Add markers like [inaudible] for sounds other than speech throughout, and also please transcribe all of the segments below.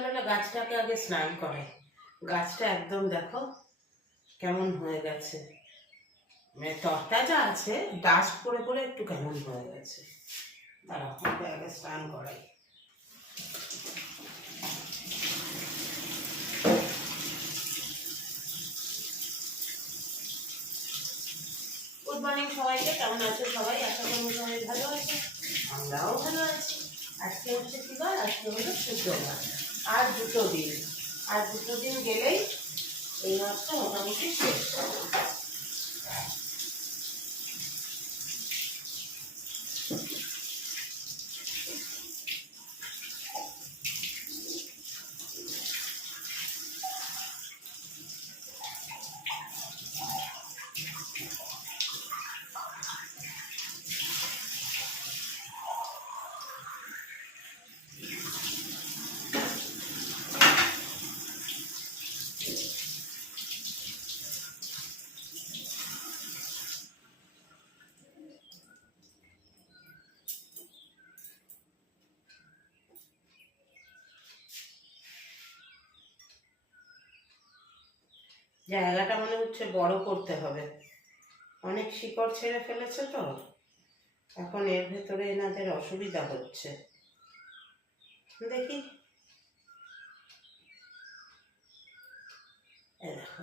সকালবেলা গাছটাকে আগে স্নান করে গাছটা একদম দেখো কেমন হয়ে গেছে। মানে তরতাজা আছে ডাস্ট পরে পরে একটু কেমন হয়ে গেছে। তারা ওকে আগে স্নান করাই। সবাইকে, কেমন আছে সবাই? আশা করি সবাই ভালো আছে। আমরাও ভালো আছি। আজকে হচ্ছে কি বার? আজকে হলো শুক্রবার। আর দুটো দিন। আর দুটো দিন গেলেই এই মাছটা মোটামুটি শেষ। জায়গাটা মনে হচ্ছে বড় করতে হবে। অনেক শিকড় ছেড়ে ফেলেছে তো। এখন এর ভেতরে এনাদের অসুবিধা হচ্ছে। দেখি। দেখো।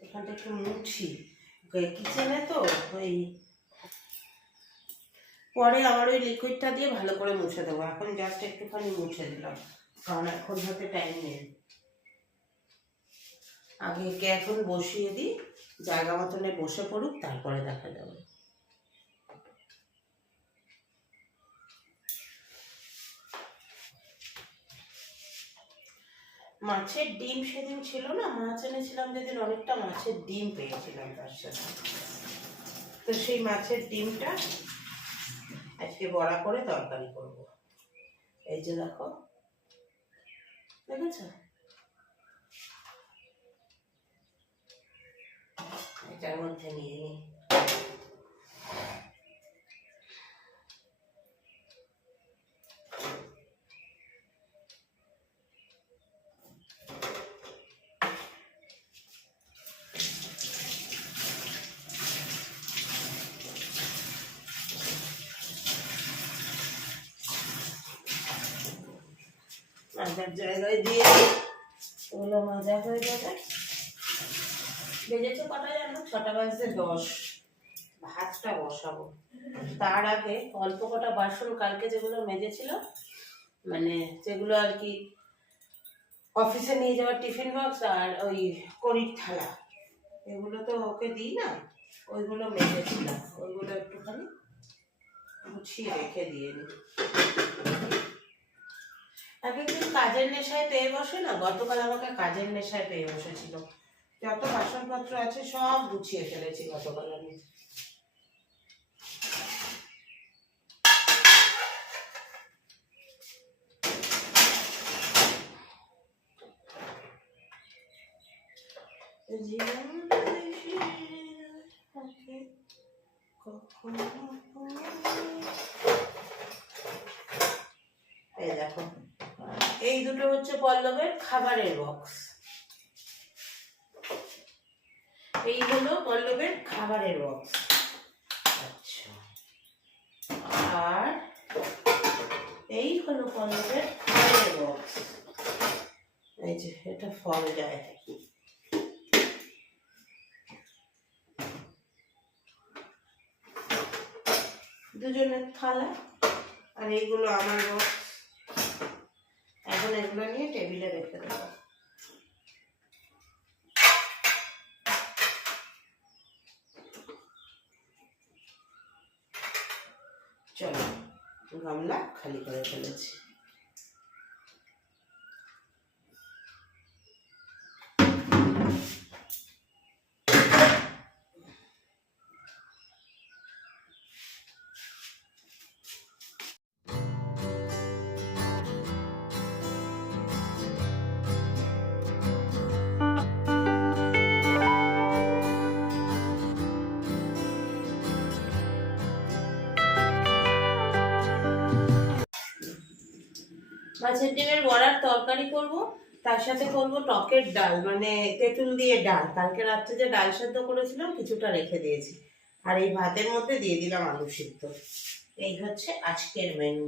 এখানটা একটু মুছি। কিচেনে তো ওই পরে আবার ওই লিকুইডটা দিয়ে ভালো করে মুছে দেবো। এখন জাস্ট একটুখানি মুছে দিলাম। কারণ এখন হাতে টাইম নেই। আগে একে এখন বসিয়ে দিই, জায়গা মতনে বসে পড়ুক, তারপরে দেখা যাবে। মাছের ডিম সেদিন ছিল না? মাছ এনেছিলাম যেদিন অনেকটা মাছের ডিম পেয়েছিলাম তার সাথে। তো সেই মাছের ডিমটা আজকে বড়া করে তরকারি করব। এই যে দেখো, দেখেছ? এটার মধ্যে নিয়ে নিই মাজার জায়গায় দিয়ে ওগুলো মাজা হয়ে যাবে বেজেছে কটা জানো ছটা বাজতে দশ। ভাতটা বসাবো। তার আগে অল্প কটা বাসন কালকে যেগুলো মেজেছিল মানে যেগুলো আর কি অফিসে নিয়ে যাওয়ার টিফিন বক্স আর ওই কড়ির থালা। এগুলো তো ওকে দিই না, ওইগুলো মেজেছিলাম। ওইগুলো একটুখানি গুছিয়ে রেখে দিয়ে নিই এক একদিন কাজের নেশায় পেয়ে বসে না? গতকাল আমাকে কাজের নেশায় পেয়ে বসেছিল। যত বাসনপত্র আছে সব গুছিয়ে ফেলেছি গতকাল আমি। এই দেখো, এই দুটো হচ্ছে পল্লবের খাবারের বক্স এই হলো পল্লবের খাবারের বক্স আচ্ছা। আর এই হলো পল্লবের খাবারের বক্স এই যে, এটা ফল যায় দুজনের থালা, আর এইগুলো আমার বক্স এখন এগুলো নিয়ে টেবিলে রেখে দেবো চলো গামলা খালি করে ফেলেছি। মাছের ডিমের বড়ার তরকারি করব, তার সাথে করব টকের ডাল মানে তেঁতুল দিয়ে ডাল। কালকে রাত্রে যে ডাল সেদ্ধ করেছিলাম, কিছুটা রেখে দিয়েছি। আর এই ভাতের মধ্যে দিয়ে দিলাম আলু সিদ্ধ। এই হচ্ছে আজকের মেনু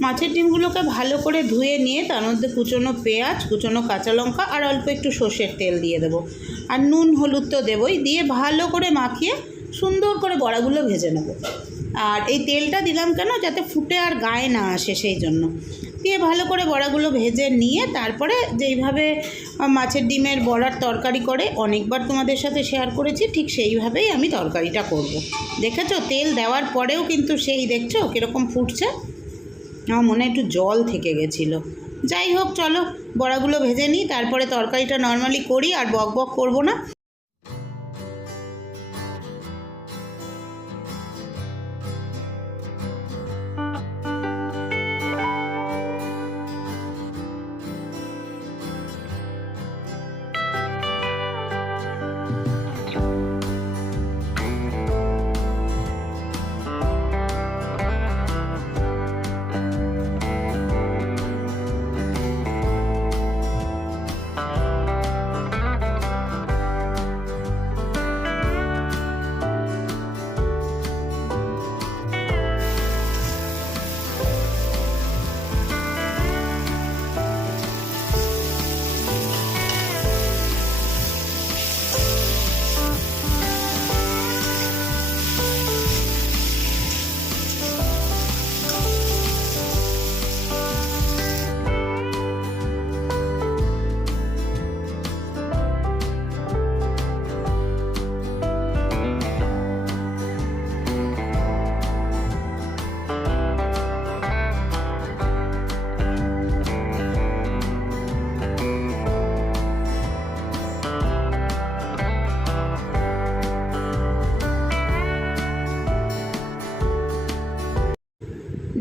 মাছের ডিমগুলোকে ভালো করে ধুয়ে নিয়ে তার মধ্যে কুচনো পেঁয়াজ, কুচনো কাঁচা লঙ্কা আর অল্প একটু সর্ষের তেল দিয়ে দেবো। আর নুন, হলুদ তো দেবই, দিয়ে ভালো করে মাখিয়ে সুন্দর করে বড়াগুলো ভেজে নেব। আর এই তেলটা দিলাম কেন? যাতে ফুটে আর গায়ে না আসে সেই জন্য। দিয়ে ভালো করে বড়াগুলো ভেজে নিয়ে তারপরে যেইভাবে মাছের ডিমের বড়ার তরকারি করে অনেকবার তোমাদের সাথে শেয়ার করেছি, ঠিক সেইভাবেই আমি তরকারিটা করব। দেখেছ? তেল দেওয়ার পরেও কিন্তু সেই দেখছ কীরকম ফুটছে? আমার মনে একটু জল থেকে গেছিল। যাই হোক, চলো, বড়াগুলো ভেজে নিই, তারপরে তরকারিটা নর্মালি করি, আর বক বক করব না।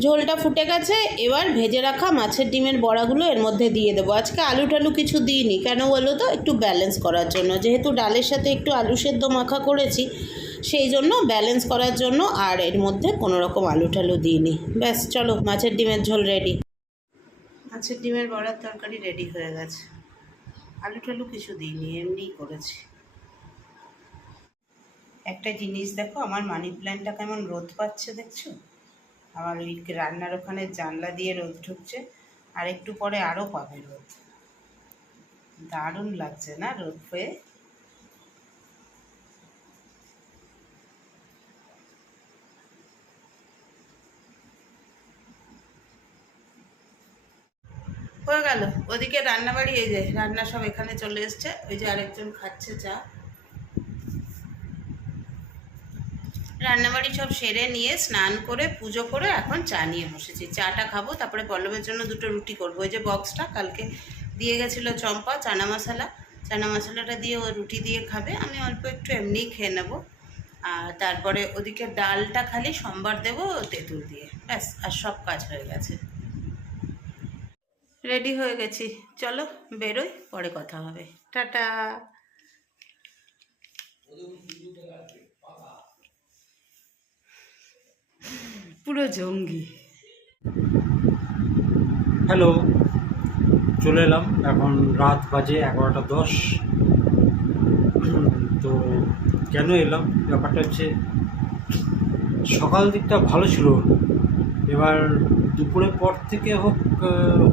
ঝোলটা ফুটে গেছে, এবার ভেজে রাখা মাছের ডিমের বড়াগুলো এর মধ্যে দিয়ে দেবো। আজকে আলু টালু কিছু দিইনি, কেন বলো তো? একটু ব্যালেন্স করার জন্য। যেহেতু ডালের সাথে একটু আলু সেদ্ধ মাখা করেছি, সেই জন্য ব্যালেন্স করার জন্য আর এর মধ্যে কোনো রকম আলু টালু দিইনি। ব্যাস, চলো, মাছের ডিমের ঝোল রেডি মাছের ডিমের বড়ার তরকারি রেডি হয়ে গেছে। আলু টালু কিছু দিইনি, এমনিই করেছি। একটা জিনিস দেখো, আমার মানি প্ল্যান্টটা কেমন রোদ পাচ্ছে দেখছ? আমার ওই রান্নার ওখানে জানলা দিয়ে রোদ ঢুকছে, আর একটু পরে আরও পাবে রোদ। দারুণ লাগছে না রোদ হয়ে হয়ে গেল, ওদিকে রান্নাবাড়ি এই যে, রান্না সব এখানে চলে এসছে, ওই যে আরেকজন খাচ্ছে চা। রান্নাবাড়ি সব সেরে নিয়ে স্নান করে, পুজো করে এখন চা নিয়ে বসেছি। চাটা খাব, তারপরে পল্লবের জন্য দুটো রুটি করব। ওই যে বক্সটা, কালকে দিয়ে গেছিল চম্পা, চানা মশলা। চানা মশলাটা দিয়ে ও রুটি দিয়ে খাবে। আমি অল্প একটু এমনিই খেয়ে নেব। আর তারপরে ওদিকে ডালটা খালি সোমবার দেবো তেঁতুল দিয়ে। ব্যাস, আর সব কাজ হয়ে গেছে। রেডি হয়ে গেছি। চলো, বেরোই, পরে কথা হবে। টাটা। পুরো জঙ্গি। হ্যালো চলে এলাম। এখন রাত বাজে এগারোটা দশ। তো কেন এলাম? ব্যাপারটা হচ্ছে, সকাল দিকটা ভালো ছিল। এবার দুপুরের পর থেকে হোক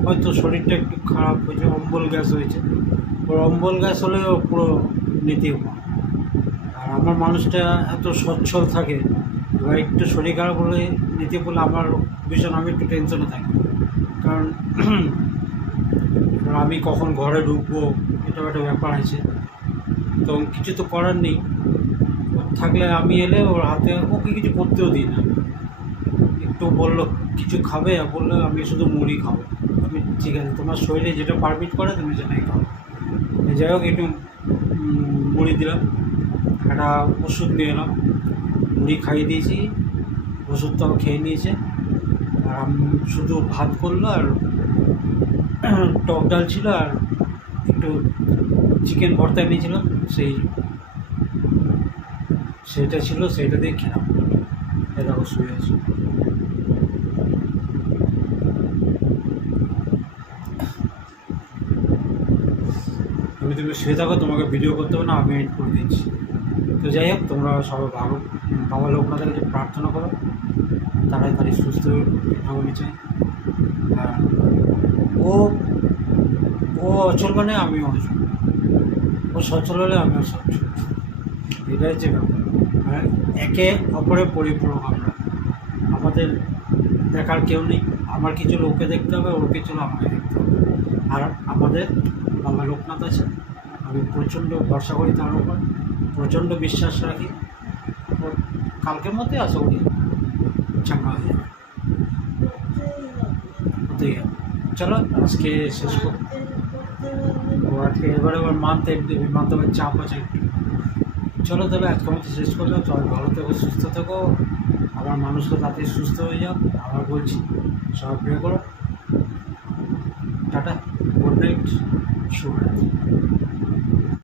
হয়তো শরীরটা একটু খারাপ হয়েছে, অম্বল গ্যাস হয়েছে। ওর অম্বল গ্যাস হলে পুরো নীতি আর আমার মানুষটা এত সচ্ছল থাকে এবার একটু শরীর খারাপ হলে নিতে বলে আমার ভীষণ, আমি একটু টেনশনে থাকি। কারণ আমি কখন ঘরে ঢুকবো এটা একটা ব্যাপার আছে। তো কিছু তো করার নেই। থাকলে আমি এলে ওর হাতে, ওকে কিছু করতেও দিই না। একটু বলল, কিছু খাবে? আর বলল, আমি শুধু মুড়ি খাব। আমি, ঠিক আছে, তোমার শরীরে যেটা পারমিট করে, তুমি সেটাই খাও। যাই হোক, একটু মুড়ি দিলাম। একটা ওষুধ নিয়ে এলাম। মুড়ি খাইয়ে দিয়েছি, ওষুধটাও খেয়ে নিয়েছে। আর শুধু ভাত করল আর [clears throat] টক ডাল ছিল আর একটু চিকেন ভর্তা এনেছিলাম, সেই সেটা ছিল সেইটা দিয়ে খেলাম। এরকম শুয়ে আছি। আমি তুমি শুয়ে থাকো, তোমাকে ভিডিও করতে হবে না, আমি এড করে দিচ্ছি। তো যাই হোক, তোমরা সবাই ভালো বাবা লোকনাথের কাছে প্রার্থনা করো। তাড়াতাড়ি সুস্থ আমি চাই আর ও ও অচল মানে আমিও অচল। ও সচল হলে আমিও সচল। এটাই হচ্ছে ব্যাপার। আর একে অপরের পরিপূরক আমরা। আমাদের দেখার কেউ নেই। আমার কিছু লোককে দেখতে হবে, ওর কিছু আমাকে দেখতে হবে। আর আমাদের বাবা লোকনাথ আছে। আমি প্রচণ্ড ভরসা করি তার উপর। প্রচণ্ড বিশ্বাস রাখি। কালকের মধ্যে আশা করি চাঙ্গা হয়ে যাবে। হতেই হবে। চলো, আজকে শেষ কর আজকে এবারে আবার মানতে মানতে আবার চাপ আছে। একটু চলো তাহলে আজকে মতো শেষ করলাম। সবাই ভালো থেকো, সুস্থ থেকো। আবার মানুষকে তাতে সুস্থ হয়ে যাও আবার বলছি, সবাই প্রে করো। টাটা। গুড নাইট শুভরাত্রি।